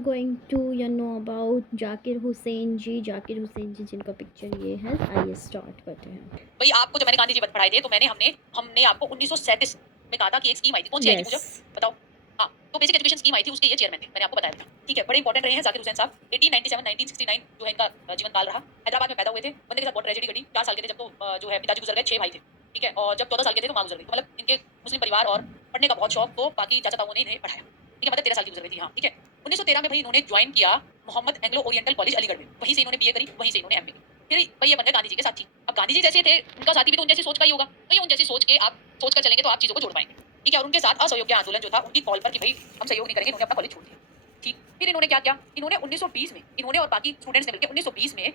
going to about Zakir Hussain जी। जाकिर हुसैन जी जिनका picture ये है। आइए स्टार्ट करते हैं। भाई आपको जब मैंने गांधी जी पढ़ाए थे तो मैंने हमने हमने आपको 1937 में कहा था कि एक स्कीम आई थी, कौन सी आई थी यस। मुझे बताओ। हाँ, तो बेसिक एजुकेशन स्कीम आई थी, उसके ये चेयरमैन थे, मैंने आपको बताया था। ठीक है, बड़े इंपॉर्टेंट रहे हैं जाकिर हुसैन साहब। 1897 1969 जो है इनका जीवन काल रहा। हैदराबाद में पैदा हुए थे, बंदे के साथ बहुत ट्रेजेडी घटी। 4 साल के थे जब तो जो है पिताजी गुजर गए, 6 भाई थे। ठीक है, और जब 14 साल के थे तो मां गुजर गई। तो मतलब इनके मुस्लिम परिवार और पढ़ने का बहुत शौक, तो बाकी चाचा ताऊ ने इन्हें पढ़ाया। ठीक है, मतलब 13 साल की गुजर गई थी। हाँ ठीक है, 1913 में भाई इन्होंने ज्वाइन किया Mohammad Anglo Oriental College Aligarh में। वहीं से इन्होंने बीए करी, वहीं से इन्होंने एमए की। फिर भाई ये बन गए गांधी जी के साथी। अब गांधी जी जैसे थे, उनका साथी भी तो उन जैसी सोच का ही होगा। तो ये उन जैसी सोच के आप सोच कर चलेंगे तो आप चीजों को जोड़ पाएंगे। ठीक है, और उनके साथ असहयोग आंदोलन जो था उनकी कॉल पर कि भाई हम सहयोग नहीं करेंगे, इन्होंने अपना कॉलेज छोड़ दिया। ठीक, फिर इन्होंने क्या किया, इन्होंने 1920 में इन्होंने और बाकी स्टूडेंट्स ने मिलकर 1920 में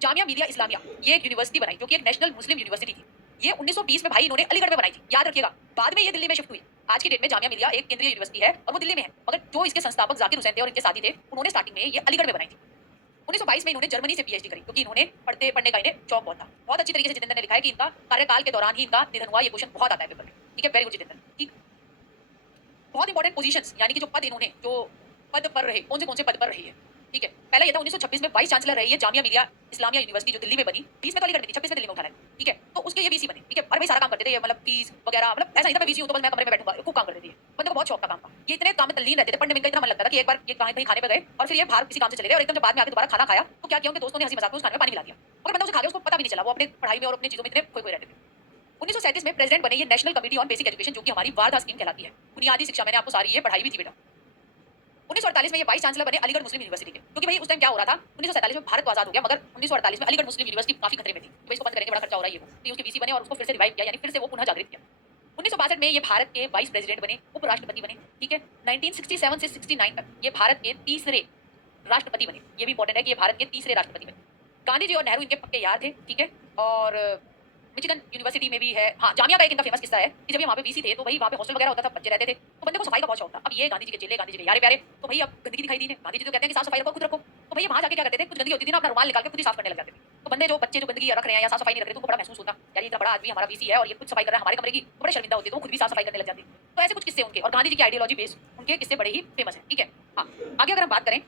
जामिया मिलिया इस्लामिया ये एक यूनिवर्सिटी बनाई जो कि एक नेशनल मुस्लिम यूनिवर्सिटी थी। ये 1920 में भाई इन्होंने अलीगढ़ में बनाई थी, याद रखिएगा। बाद में ये दिल्ली में शिफ्ट हुई। आज की डेट में जामिया मिलिया एक केंद्रीय यूनिवर्सिटी है और वो दिल्ली में है, मगर जो इसके संस्थापक जाकिर हुसैन थे और इनके साथी थे, उन्होंने स्टार्टिंग में ये अलीगढ़ में बनाई थी। 1922 में इन्होंने जर्मनी से पीएचडी करी क्योंकि इन्होंने पढ़ने का इन्हें शौक बहुत था। बहुत अच्छी तरीके से जितेंद्र ने लिखा है कि इनका कार्यकाल के दौरान ही इनका निधन हुआ। ये क्वेश्चन बहुत आता है पेपर में। ठीक है, वेरी गुड जितेंद्र। ठीक, बहुत इंपॉर्टेंट पोजीशंस यानी कि जो पद इन्होंने जो पद पर रहे, कौन से पद पर रही है। ठीक है, पहला ये था 1926 में वाइस चांसलर रही है जामिया मिलिया इस्लामिया यूनिवर्सिटी जो दिल्ली में बनी। 20 में तो अलीगढ़ में थी, 26 में दिल्ली में उठा है। ठीक है, तो उसके ये वीसी बने। ठीक है, और भाई सारा काम करते थे, ये मतलब फीस वगैरह, मतलब ऐसा नहीं था मैं वीसी हूं तो बस मैं कमरे में बैठूंगा, खूब काम करते थे। बंदे को बहुत शौक था काम का। ये इतने काम में तल्लीन रहते थे, पढ़ने में इनका इतना मन लगता था कि एक बार ये कहीं खाने पे गए और फिर ये बाहर किसी काम से चले गए और एकदम जब बाद में आके दोबारा खाना खाया तो क्या किया, उनके दोस्तों ने हंसी मजाक में उस खाने में पानी मिला दिया और बंदा उसे खा गया, उसको पता भी नहीं चला। वो अपने पढ़ाई में और अपनी चीजों में इतने खोए खोए रहते थे। 1937 में प्रेसिडेंट बने ये national committee on basic education जो कि हमारी वारधा स्कीम कहलाती है। बुनियादी शिक्षा मैंने आपको सारी ये पढ़ाई भी थी बेटा। 1948 में ये वाइस चांसलर बने अलीगढ़ मुस्लिम यूनिवर्सिटी के, क्योंकि भाई उस टाइम क्या हो रहा था, 1947 में भारत तो आजाद हो गया, मगर 1948 में अलीगढ़ मुस्लिम यूनिवर्सिटी काफी खतरे में थी। तो इसको बंद करेंगे, बड़ा खर्चा हो रहा है ये वो, तो उसके वीसी बने और उसको फिर से रिवाइव किया, यानी फिर से वो पुनः जागृत किया। 1962 में ये भारत के वाइस प्रेसिडेंट बने, उपराष्ट्रपति बने। ठीक है, 1967 से 69 तक ये भारत के तीसरे राष्ट्रपति बने। ये भी इंपॉर्टेंट है कि ये भारत के तीसरे राष्ट्रपति बने। गांधी जी और नेहरू इनके पक्के यार थे। ठीक है, और मिचिगन यूनिवर्सिटी में भी है। हाँ, जामिया का एक इनका फेमस किस्सा है कि जब ये वहाँ पे वीसी थे तो भाई वहाँ पे हॉस्टल वगैरह होता था, बच्चे रहते थे, तो बंदे को सफाई का बहुत शौक था। अब ये गांधी जी के चेले, गांधी जी के यारे प्यारे, तो भाई अब गंदगी दिखाई दी ने, गांधी जी तो कहते हैं कि साफ सफाई रखो, खुद रखो। तो भाई वहाँ जाके क्या करते थे, कुछ गंदगी होती थी ना, अपना रुमाल निकाल के खुद ही साफ करने लग जाते थे। तो बंदे जो बच्चे जो गंदगी रख रहे हैं या साफ सफाई नहीं रख रहे, तो उनको बड़ा महसूस होता, यार इतना बड़ा आदमी हमारा वीसी है और ये खुद सफाई कर रहा है हमारे कमरे की, तो बड़े शर्मिंदा होते, तो वो खुद भी साफ सफाई करने लग जाते। तो ऐसे कुछ किस्से उनके, और गांधी जी की आइडियोलॉजी बेस्ड उनके किस्से बड़े ही फेमस है। ठीक है, हाँ, आगे अगर हम बात करें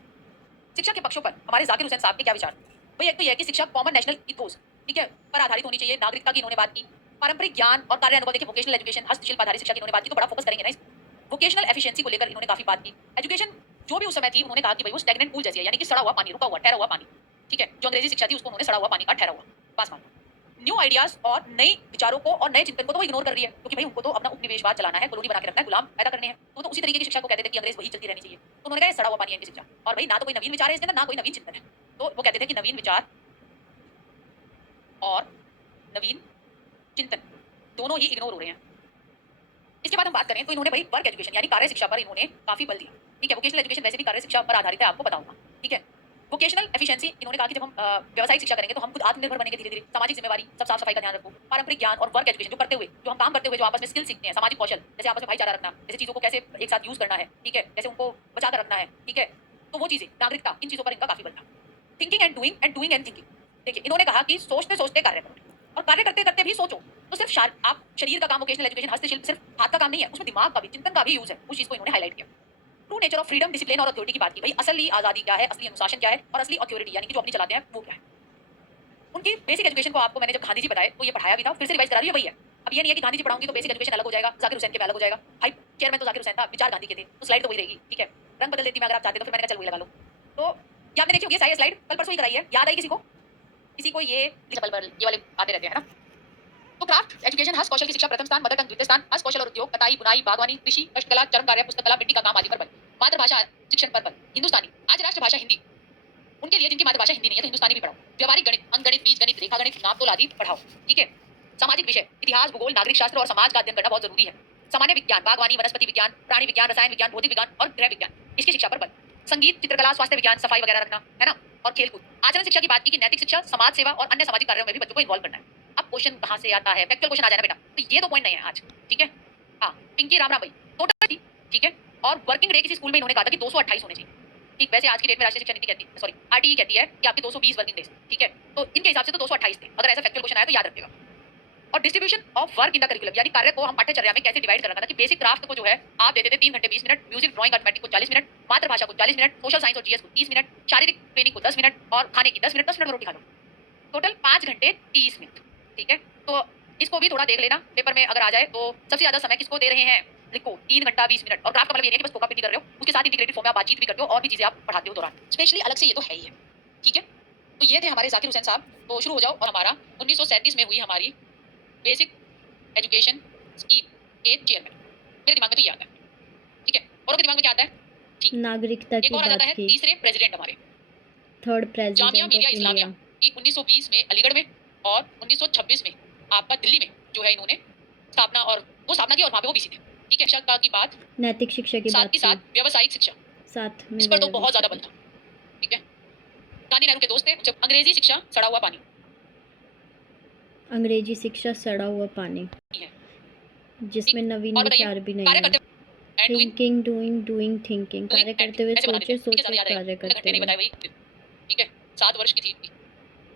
शिक्षा के पक्षों पर हमारे जाकिर हुसैन साहब के क्या विचार। भाई एक तो यह है कि शिक्षा कॉमन नेशनल इथोस, ठीक है, पर आधारित होनी चाहिए। नागरिकता की इन्होंने बात की। पारंपरिक ज्ञान और कार्य अनुभव, देखिए वोकेशनल एजुकेशन, हस्तशिल्प आधारित शिक्षा की इन्होंने बात की, तो बड़ा फोकस करेंगे ना इस वोकेशनल एफिशिएंसी को लेकर इन्होंने काफी बात की। एजुकेशन जो भी उस समय थी उन्होंने कहा कि भाई वो स्टैग्नेंट पूल जैसी है, यानी कि सड़ा हुआ पानी, रुका हुआ ठहरा हुआ पानी। ठीक है, जो अंग्रेजी शिक्षा थी उसको उन्होंने सड़ा हुआ पानी का ठहरा हुआ पास मान। न्यू आइडियाज और नई विचारों को और नए चिंतन को तो वो इग्नोर कर रही है, क्योंकि भाई उनको तो अपना उपनिवेशवाद चलाना है, कॉलोनी बना के रखना है, गुलाम पैदा करने हैं। तो उसी तरीके की शिक्षा को कहते थे कि अंग्रेज वही चलती रहनी चाहिए। तो उन्होंने कहा ये सड़ा हुआ पानी है इनकी शिक्षा, और भाई ना तो कोई नवीन विचार है इसके अंदर, ना कोई नवीन चिंतन है। तो वो कहते थे कि नवीन विचार और नवीन चिंतन दोनों ही इग्नोर हो रहे हैं। इसके बाद हम बात करें तो इन्होंने भाई वर्क एजुकेशन यानी कार्य शिक्षा पर इन्होंने काफी बल दिया। ठीक है, वोकेशनल एजुकेशन वैसे भी कार्य शिक्षा पर आधारित है, आपको पता होगा। ठीक है, वोकेशनल एफिशिएंसी इन्होंने कहा कि जब हम व्यावसायिक शिक्षा करेंगे तो हम खुद आत्मनिर्भर बनेंगे धीरे धीरे। सामाजिक जिम्मेवारी, सब साफ सफाई का ध्यान रखो। पारंपरिक ज्ञान और वर्क एजुकेशन जो करते हुए, जो हम काम करते हुए जो आपस में स्किल सीखते हैं, सामाजिक कौशल, जैसे आपस में भाईचारा रखना, जैसे चीजों को कैसे एक साथ यूज करना है। ठीक है, जैसे उनको बचा कर रखना है। ठीक है, तो वो चीजें, नागरिकता, इन चीजों पर इनका काफी बल था। Thinking and doing and doing and thinking, देखिए इन्होंने कहा कि सोचते सोचते कार्य करो और कार्य करते करते भी सोचो। तो सिर्फ आप शरीर का काम वोकेशनल एजुकेशन, हस्तशिल्प सिर्फ हाथ का काम नहीं है, उसमें दिमाग का भी, चिंतन का भी यूज है। उस चीज को इन्होंने हाईलाइट किया। True nature of freedom, discipline और अथॉरिटी की बात की। भाई असली आजादी क्या है, असली अनुशासन क्या है, और असली अथॉरिटी यानी कि जो अपनी चलाते हैं वो क्या है। उनकी बेसिक एजुकेशन को आपको मैंने जब गांधी जी बताए तो ये पढ़ाया भी था, फिर से रिवाइज करा रही है, वही है। अब ये नहीं है कि गांधी जी पढ़ाऊंगी तो बेसिक एजुकेशन अलग हो जाएगा, जाकिर हुसैन के अलग हो जाएगा। भाई चेयरमैन तो जाकिर हुसैन था, विचार गांधी के थे, तो स्लाइड तो वही रहेगी। ठीक है, रंग बदल देती मैं अगर आप चाहते तो, फिर मैंने कहा चल वही लगा लो। तो ये आपने देखी होगी सारी स्लाइड, कल परसों ही कराई है, याद आई किसी को? किसी को ये ये वाले आते रहते हैं ना। तो क्राफ्ट एजुकेशन, हस्त कौशल की शिक्षा प्रथम स्थान, मदर टंग द्वितीय स्थान, हस्त कौशल और उद्योग, कताई बुनाई बागवानी, कृषि, हस्तकला, चर्म कार्य, पुस्तक कला, मिट्टी का काम आदि पर बल। मातृभाषा शिक्षण पर बल। हिंदुस्तानी, आज राष्ट्रभाषा हिंदी, उनके लिए जिनकी मातृभाषा हिंदी नहीं है तो हिंदुस्तानी भी पढ़ाओ। व्यवहारिक गणित, अंकगणित, बीजगणित, रेखागणित, नापतोल आदि पढ़ाओ। ठीक है, सामाजिक विषय, इतिहास, भूगोल, नागरिक शास्त्र और समाज का अध्ययन करना बहुत जरूरी है। सामान्य विज्ञान, बागवानी, वनस्पति विज्ञान, प्राणी विज्ञान, रसायन विज्ञान, भौतिक विज्ञान और गृह विज्ञान, इसकी शिक्षा पर बल। संगीत, चित्रकला, स्वास्थ्य विज्ञान, सफाई वगैरह रखना है ना, और खेलकूद। आचरण शिक्षा की बात की कि नैतिक शिक्षा, समाज सेवा और अन्य सामाजिक कार्यों में भी बच्चों को इन्वॉल्व करना है। अब क्वेश्चन कहां से आता है, फैक्चुअल क्वेश्चन आ जाना बेटा, तो ये तो पॉइंट नहीं है आज। ठीक है, हाँ, पिंकी राम राम भाई टोटल थी। ठीक है, और वर्किंग डे किसी स्कूल में इन्होंने कहा था कि 228 होने चाहिए। ठीक, वैसे आज की डेट में राष्ट्रीय शिक्षा नीति कहती है, सॉरी आरटीई कहती है कि आपके 220 वर्किंग डेज। ठीक है, तो इनके हिसाब से तो 228 थे। अगर ऐसा फैक्चुअल क्वेश्चन आया तो याद रखिएगा। और distribution of work in the curriculum, यानी कार्य को हम पाठ्यचर्या में कैसे डिवाइड कर रखा था कि बेसिक क्राफ्ट को जो है आप देते थे 3 घंटे 20 मिनट, म्यूजिक ड्राइंग अर्थमेटिक को 40 मिनट, मातृभाषा को 40 मिनट, सोशल साइंस और जीएस को 30 मिनट, शारीरिक ट्रेनिंग को 10 मिनट और खाने की 10 मिनट, 10 मिनट में रोटी खा लो, टोटल 5 घंटे 30 मिनट। ठीक है, तो इसको भी थोड़ा देख लेना, पेपर में अगर आ जाए तो सबसे ज्यादा समय किसको दे रहे हैं, लिखो 3 घंटा 20 मिनट। और क्राफ्ट का मतलब ये नहीं है कि बस कॉपी कर रहे हो, उसके साथ इंटीग्रेटेड फॉर्म में आप बातचीत भी करते हो और भी चीजें आप पढ़ाते हो दौरान, स्पेशली अलग से ये तो है ही है। ठीक है, तो ये थे हमारे जाकिर हुसैन साहब। तो शुरू हो जाओ। और हमारा 1937 में हुई हमारी बेसिक एजुकेशन स्कीम के चेयरमैन, मेरे दिमाग में तो ये आता है। ठीक है, और के दिमाग में क्या आता है? ठीक, नागरिकता एक की और आ जाता बात है की, तीसरे प्रेसिडेंट हमारे थर्ड जामिया प्रेसिडेंट मिलिया ऑफ इस्लामिया इंडिया। की 1920 में अलीगढ़ में और 1926 में आपका दिल्ली में जो है इन्होंने स्थापना, और वो स्थापना की और वहाँ पे वो बीसी थे। ठीक है, शिक्षा की बात, नैतिक शिक्षा की साथ बात ही की, साथ व्यावसायिक शिक्षा, साथ में इस पर तो व्यवसाय बहुत ज्यादा बल था। ठीक है, गांधी नेहरू के दोस्त थे। उनसे अंग्रेजी शिक्षा सड़ा हुआ पानी अंग्रेजी शिक्षा सड़ा हुआ पानी, है। जिसमें नवीन और बताइए, विचार भी कार्य नहीं है। करते and doing thinking doing doing thinking, कार्य डूइंग एंड करते हुए ऐसे बना देते सोचे हैं। ठीक है, सोचे ज्यादा याद रहेगा, कार्य उन्होंने करते घंटे नहीं हुए। बताया भाई। ठीक है, 7 वर्ष की थी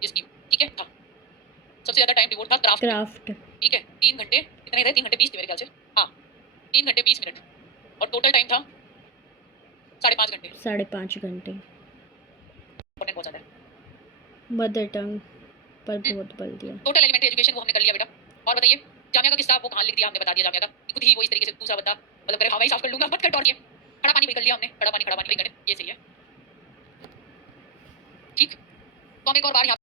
ये स्कीम। ठीक है, हाँ, सबसे ज्यादा टाइम डिवोट था क्राफ्ट पे। क्राफ्ट ठीक है, 3 घंटे कितने थे? 3 घंटे 20 थे मेरे ख्याल से। हाँ, 3 घंटे 20 मिनट और टोटल टाइम था 5.5 घंटे। 5.5 घंटे। इंपॉर्टेंट बहुत ज्यादा है। मदर टंग पर बहुत बल दिया। टोटल एलिमेंट्री एजुकेशन वो हमने कर लिया बेटा। और बताइए, जामिया का किस्सा वो कहां लिख दिया हमने, बता दिया जामिया का। खुद ही वो इस तरीके से दूसरा बंदा मतलब करे हाँ मैं ही साफ कर लूंगा, मत कर। और ये खड़ा पानी वही कर लिया हमने, खड़ा पानी वही गणित, ये सही है। ठीक, तो हम एक और बार यहाँ